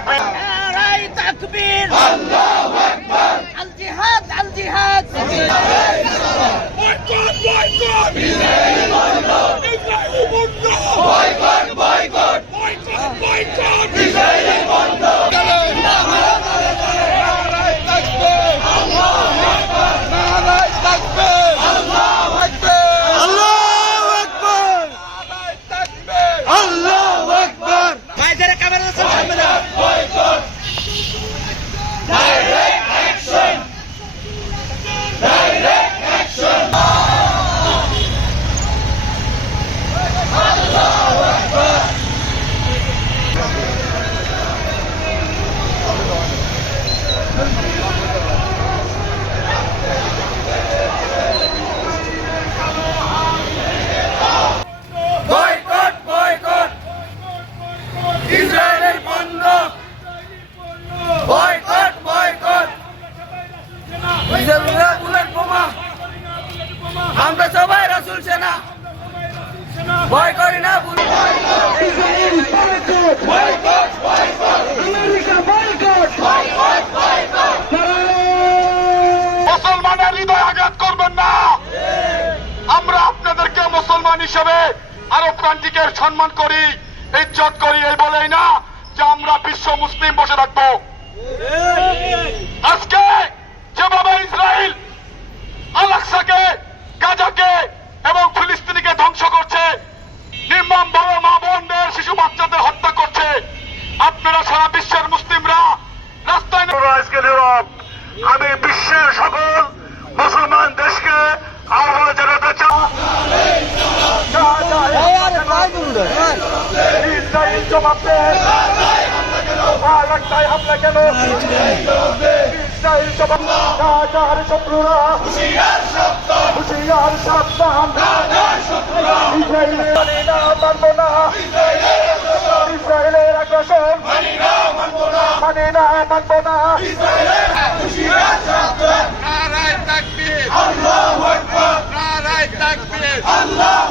নারায়ে তাকবীর, আল্লাহু আকবার, আল জিহাদ, আল জিহাদ, বয়কট, বয়কট, ইসরায়েল বন্ধ, ইসরায়েল বন্ধ, boycott, boycott, boycott, boycott, Israel বন্ধ। নারায়ে তাকবীর, আল্লাহু আকবার, নারায়ে তাকবীর, আল্লাহু আকবার, আল্লাহু আকবার, নারায়ে তাকবীর, আল্লাহু আকবার। ভাই যারা ক্যামেরা আছে সামনে দাও। Boycott, direct action, direct action. আল্লাহু আকবার। বয়কট, বয়কট, ইসরায়েলের পণ্য, বয়কট, বয়কট, ইসরায়েলের বুলেট বোমা, আমরা সবাই রাসূল সেনা, ভয় করি না। Israel boycott, boycott, boycott, America boycott, boycott, boycott. মুসলমানের হৃদয় আঘাত করবেন না। আমরা আপনাদেরকে মুসলমান হিসেবে আরব কান্ট্রিকে সম্মান করি, ইজ্জত করি, এই বলেই না যে আমরা বিশ্ব মুসলিম বসে থাকবো। আজকে যেভাবে ইসরায়েল আল-আকসাকে, গাজাকে এবং ফিলিস্তিনিকে ধ্বংস করছে, নির্মম ভাবে মা বোনদের, শিশু বাচ্চাদের হত্যা করছে, আপনারা সারা বিশ্বের মুসলিমরা রাস্তায় আমি বিশ্বের সকল মুসলমান দেশকে আহ্বান জানাতে চাই। ইসরায়েল জবাব দেয়, গাজায় হামলা কেন? ইসরায়েল জবাব, গাজার শত্রুরা হুঁশিয়ার সাবধান, ইসরায়েল মানি না, মানব না, ইসরায়েলের আগ্রাসন মানি না, মানব না। নারায়ে তাকবীর, আল্লাহু আকবার, নারায়ে তাকবীর, আল্লাহু